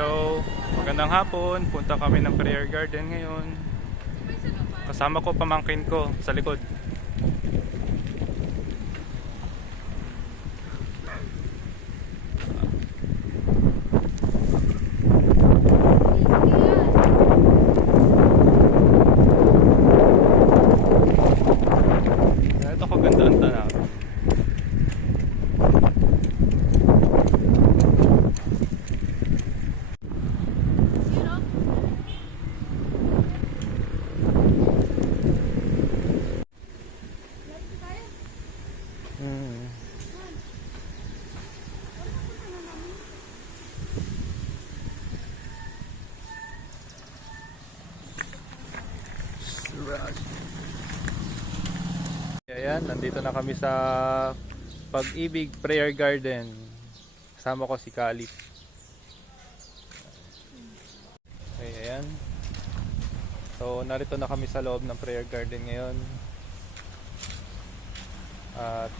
Hello, magandang hapon. Punta kami ng prayer garden ngayon. Kasama ko pamangkin ko sa likod. Ito kaganda ang tanawin. Ayan, nandito na kami sa Pag-ibig Prayer Garden. Kasama ko si Khalif. Okay, ayan. So, narito na kami sa loob ng prayer garden ngayon. At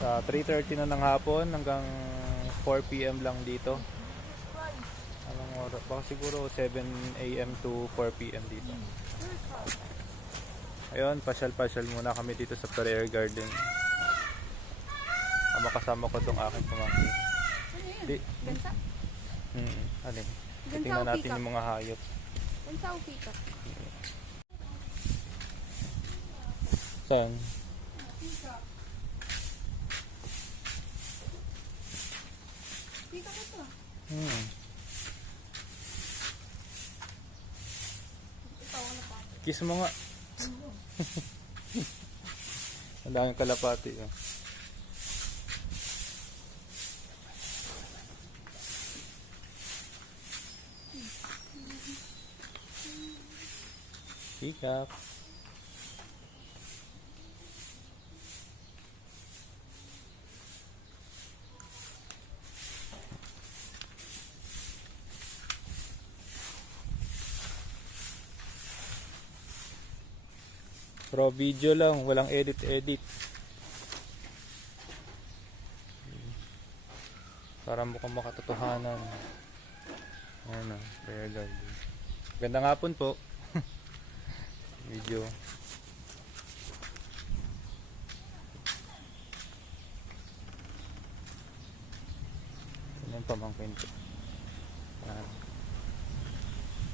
sa 3:30 na ng hapon hanggang 4 PM lang dito. Anong oras? Baka siguro 7 AM to 4 PM dito. Ayun, pasyal-pasyal muna kami dito sa prayer garden. Makasama ko tong aking pamangkin. Di. Gansa? Ano eh? Tingnan natin yung mga hayop. Gansa o pika? Saan? Pika. Pika ko to. Ikaw na pa. Kiss mo nga. Ang daming kalapati. Oh. Peacock. Pro video lang, walang edit. Para mukhang makatotohanan. Ano, prayer garden. Gandang hapon po. Video. Yan yung pamangkin ko.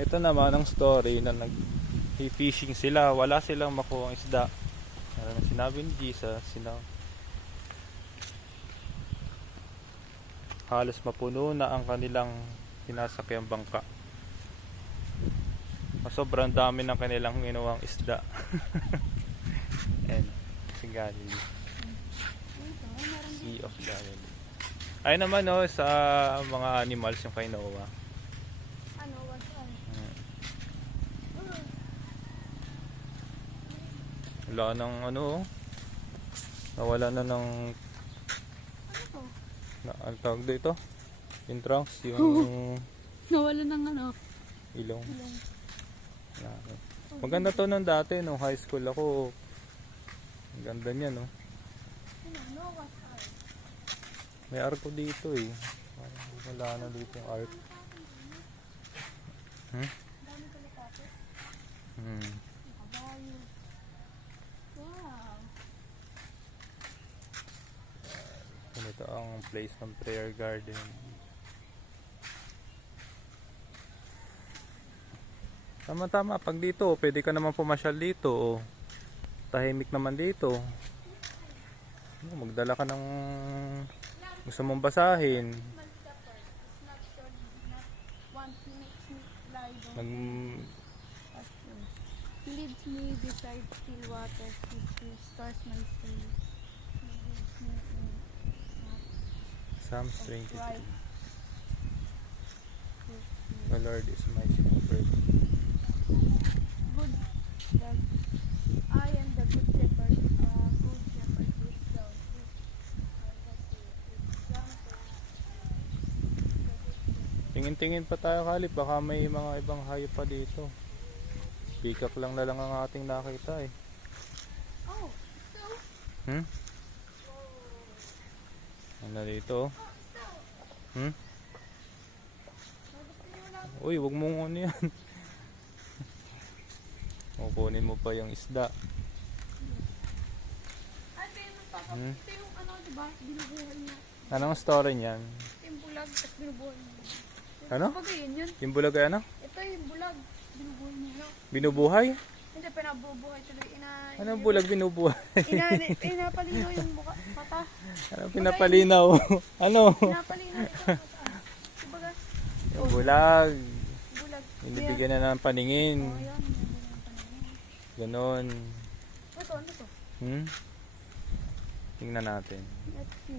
Ito naman ang story na nag-fishing sila. Wala silang makuha ang isda. Ano sinabi ni Jesus, halos mapuno na ang kanilang sinasakyang bangka. Sobrang dami ng kanilang ginawang isda. And si Galilee. Sea of Galilee. Ay naman sa mga animals yung kay Noah. Ano, what's on? Wala nang nawala na ng ang tawag dito? Yung trunks, yung Nawala ng ilong. Maganda to nung dati, nung high school ako. Ang ganda niya, no? May arko dito eh. Wala na dito yung arko. Wow. Ito ang place ng prayer garden. Tama-tama, pag dito, pwede ka naman pumasyal dito. Tahimik naman dito. Magdala ka ng gusto mong basahin. Leads me beside still waters, which stars my soul. Psalms 22. The Lord is my shepherd. Good that I am the good shepherd, good shepherd which down Tingin-tingin pa tayo, Khalif, baka may mga ibang hayop pa dito. Peacock lang na lang ang ating nakita eh. Oh, so Ano dito? Uy, wag mong ano yan. Kukunin mo pa yung isda. Ate, magpapap. Hmm? Ito yung ano, diba? Binubuhay niya. Anong story niyan? Ito yung bulag, tapos binubuhay niya. Ano? Kapag yun. Yung bulag ay ano? Ito yung bulag. Binubuhay niya. Binubuhay? Hindi, pinabubuhay tuloy. Anong bulag binubuhay? Pinapalinaw yung mukha. Mata. Anong pinapalinaw? Ano? Pinapalinaw ito. Mata. Kumbaga, Yung bulag. bulag. Binibigyan na ng paningin. Oh, yan. Ganon. Ito, ano to? Hmm? Tingnan natin. Let's see.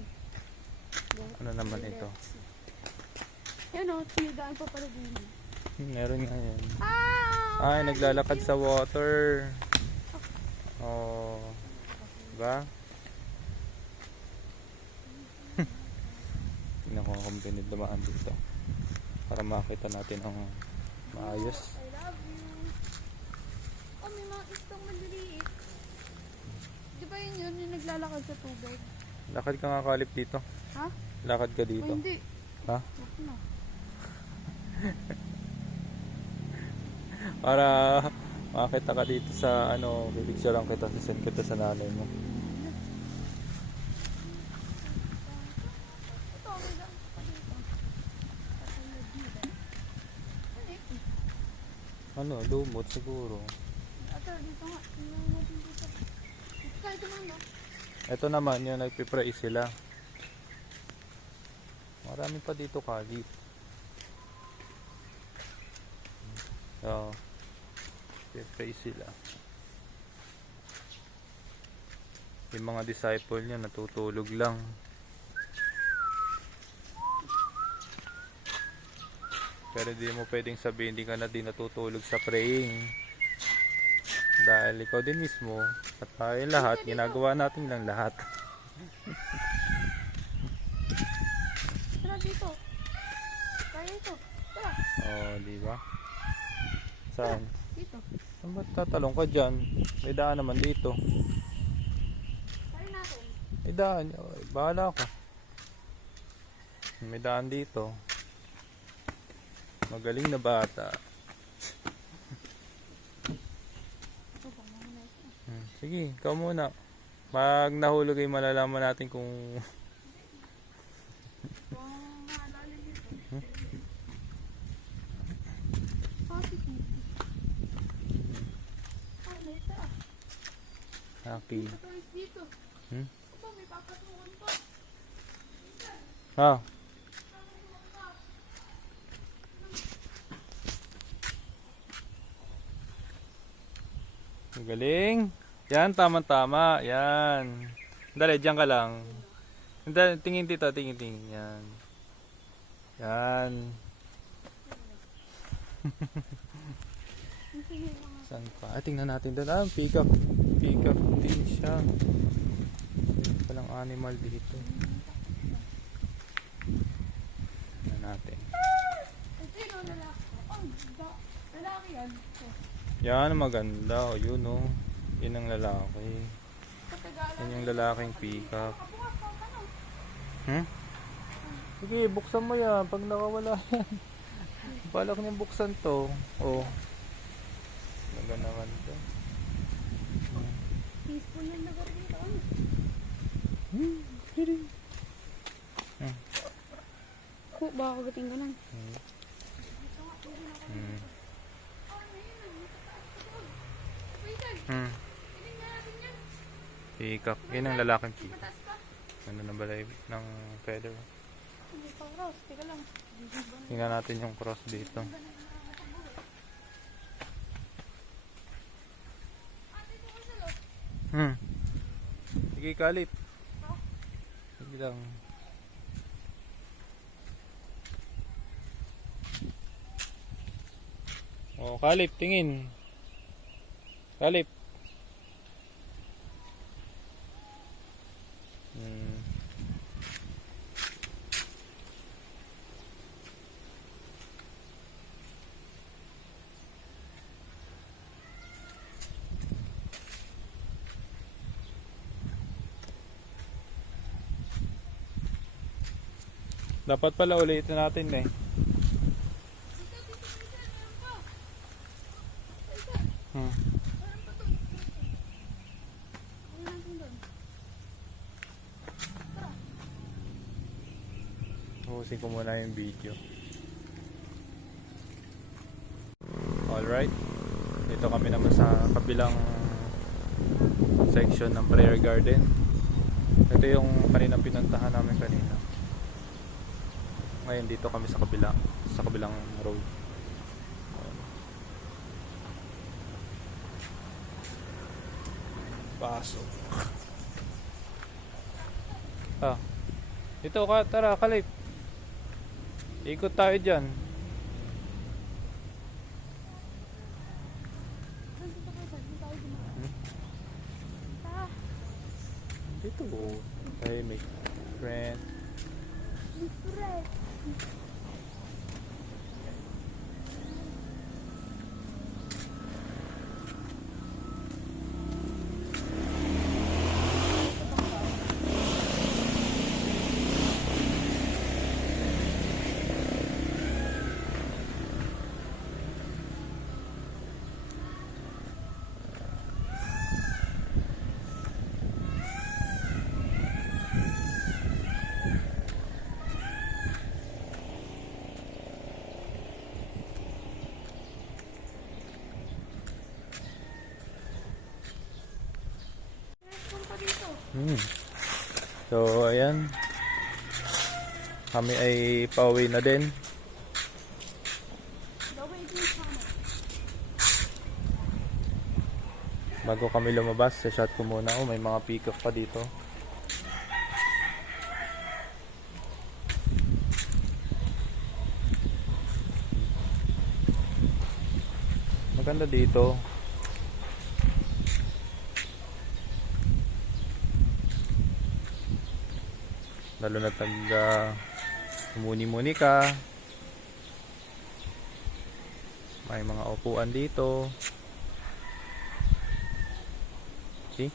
Ano naman ito? Yan o, sinigaan pa pala din. Meron nga yan. Ah! Ay, naglalakad sa water. Oh. Diba? Tingnan ko kung dumaan dito. Para makita natin ang maayos. I love you. Oh, may mga istong maliliit. Di ba yun yung naglalakad sa tubig? Lakad ka nga kalip dito. Ha? Lakad ka Oh, dito. hindi. Ha? Wag na. Para makita ka dito sa ano, pipicturean kita, sisend kita sa nanay mo. Ito, may lang pa dito. Katulad dito. Ano eh? Ano, lumot siguro. Ito, dito nga. Tingnan natin dito. Ito tayo naman, no? Ito naman yung nagpipray sila. Marami pa dito kalip. So, pipray sila. Yung mga disciple niya natutulog lang. Pero di mo pwedeng sabihin hindi ka na din natutulog sa praying. Dahil ikaw din mismo at tayo lahat, ginagawa natin lang lahat. Tara dito. Kaya ito. Tara. Oh, di ba? Saan? Dito. Saan ba't tatalong ka dyan? May daan naman dito. Tara natin. May daan. Ay, bahala ka. May daan dito. Magaling na bata. Ito pa, muna ito. Sige, ikaw muna. Pag nahulog ay malalaman natin kung Kung maalala dito. Positive. Ano ito ah? Happy. Ito is dito. Hmm? Ito, may papatungan pa. Ha? Galing. Yan, tama-tama. Yan. Dali, diyan ka lang. Tingin dito, tingin. Yan. Yan. Saan pa? Ah, tingnan natin doon. Ah, peacock. Peacock din siya. Walang animal dito. Tingnan natin. Ito yung lalaki. Oh, lalaki yan. Ito. Yan, maganda. O, yun, oh. Yun ang lalaki. Sa Tagalog. Yan yung lalaking peacock. Kabukas pa ka no? Hmm? Sige, buksan mo yan. Pag nakawala yan. Balak niyang buksan to. Oh. Ganda naman to. Peaceful na lugar dito. Ano? Baka kagating ka lang. Peacock. Yan ang lalaking peacock. Mataas pa. Ano na balay ng feather. Hindi pang cross. Teka lang. Tingnan natin yung cross dito. Sige, kalip. Sige lang. Oh, kalip, tingin. Kalip. Dapat pala ulitin natin eh. Hmm. Ayun natin doon. Ubusin ko muna yung video. Alright. Dito kami naman sa kabilang section ng prayer garden. Ito yung kaninang pinuntahan namin kanina. Ngayon dito kami sa kabilang road. Pasok. Dito ka, tara, Kalip. Ikot tayo dyan. Saan dito kayo? Saan tayo dumaan? Tara. Dito. Hey, may friend. Friend. So, ayan. Kami ay pauwi na din. Bago kami lumabas, shot ko muna. Oh, may mga peacock pa dito. Maganda dito. Lalo na muni-muni ka. May mga upuan dito. See?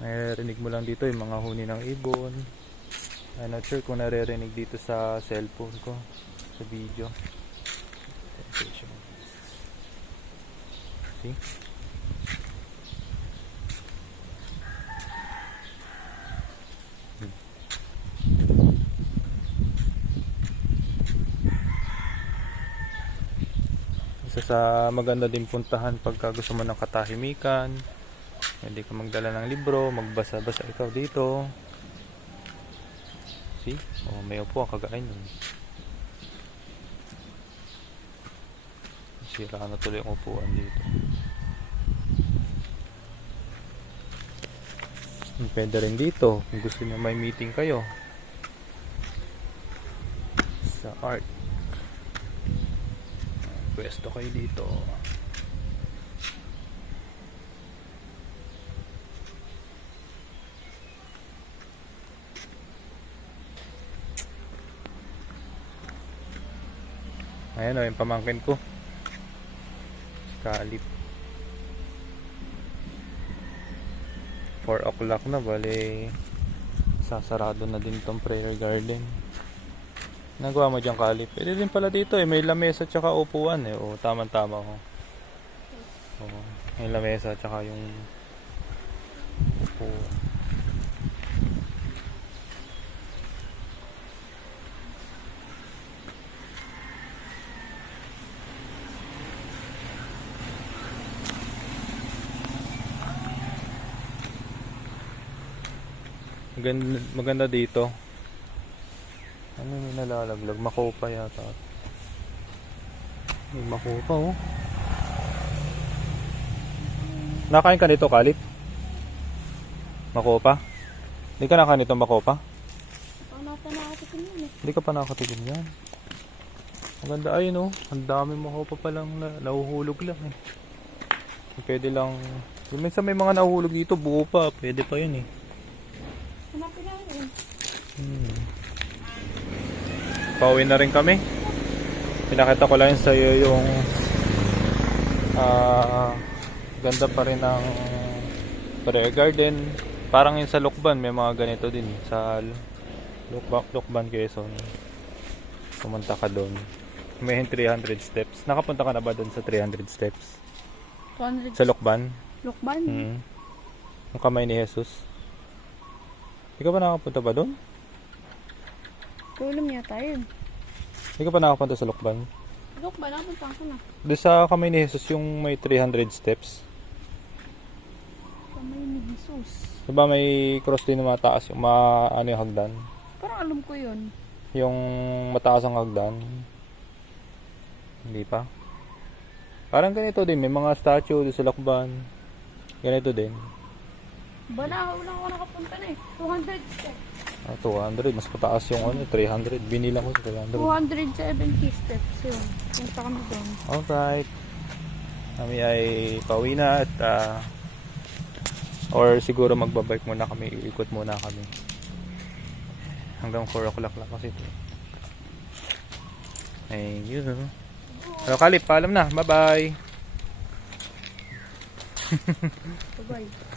Naririnig mo lang dito yung mga huni ng ibon. I'm not sure kung naririnig dito sa cellphone ko, sa video. See? Isa sa maganda din puntahan pagka gusto mo ng katahimikan, hindi ka magdala ng libro, magbasa-basa ikaw dito. See? Oh, may upo ang kagain yun. Sira na tuloy ang upuan dito. Pwede rin dito kung gusto niyo may meeting kayo sa art. Pwesto kayo dito. Ayan o, yung pamangkin ko. Kalip. 4 o'clock na, bali sasarado na din tong prayer garden. Nagawa mo dyan, Kalip? Pwede din pala dito eh, may lamesa at saka upuan eh. O, tama-tama ko. O, may lamesa at saka yung upuan. Maganda dito. Ano yung nalalaglag? Makopa yata. May makopa oh. Nakain ka nito, Kalip? Makopa? Hindi ka nakain nito makopa? Nakakatikin yun eh. Hindi ka pa nakatikim yan. Maganda ayun oh. Ang dami makopa palang nahuhulog lang eh. Pwede lang. Minsan may mga nahuhulog dito, buo pa. Pwede pa yun eh. Hanapin na yun. Pauwi na rin kami. Pinakita ko lang sa iyo yung ganda pa rin ng prayer garden. Parang yung sa Lukban, may mga ganito din sa Lukban, Quezon. Pumunta ka doon. May 300 steps. Nakapunta ka na ba doon sa 300 steps? 200. Sa Lokban? Lokban. Ang kamay ni Jesus. Ikaw ba nakapunta ba doon? Tulong yata yun. Ikaw ba nakapunta sa Lokban? Lokban, nakapunta ko na. Doon sa kamay ni Jesus yung may 300 steps. Kamay ni Jesus. Diba may cross din na mataas yung ano yung hagdan? Parang alam ko yun. Yung mataas ang hagdan. Hindi pa. Parang ganito din. May mga statue doon sa Lokban. Ganito din. Banahaw lang ako nakapunta na eh. 200 steps. 200. Mas mataas yung 300. Binilang ko sa 300. 270 steps yun. Punta kami doon. Alright. Kami ay pauwi na at or siguro magbabike muna kami. Iikot muna kami. Hanggang 4 o'clock lang kasi ito. Ayun. Hello Kalip, paalam na. Bye-bye. Bye-bye.